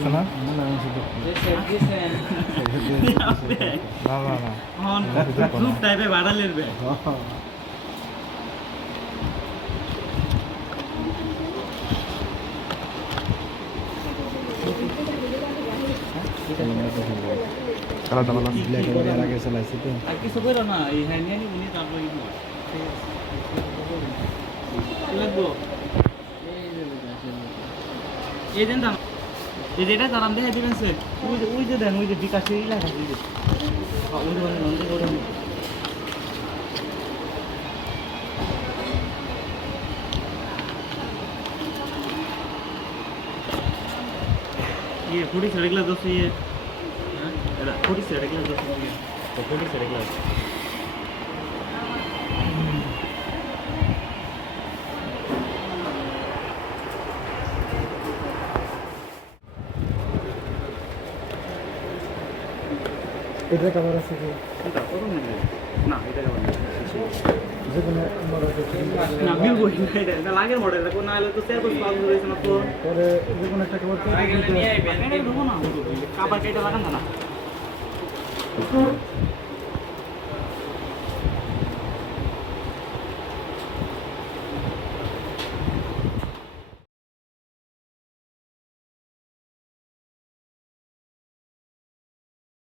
আছে না? না খুব টাইপে বাড়ালের বে খেলাটা ভালো আগে চালাইছি তো আর কিছু করো না এই হ্যাঁ নিয়ে নিবি তারপর লাগবো এই দেন দাম এই যেটা দাম দেখে দিবেন স্যার ওই যে দেন ওই যে বিকাশের এলাকা দিবে ये थोड़ी सड़क लग दोस्तों ये थोड़ी सड़क लग दोस्तों ये तो थोड़ी सड़क लग এটা কভার আছে কি এটা করো না এটা কভার যে কোনো না বিলবো এটা লাগের মডেল কোন না হলে তো সেল করতে পারবো রয়েছে না তো পরে যে কোনো একটা কভার করে নিয়ে আইবেন এটা দেবো না কাবার কেটে লাগান না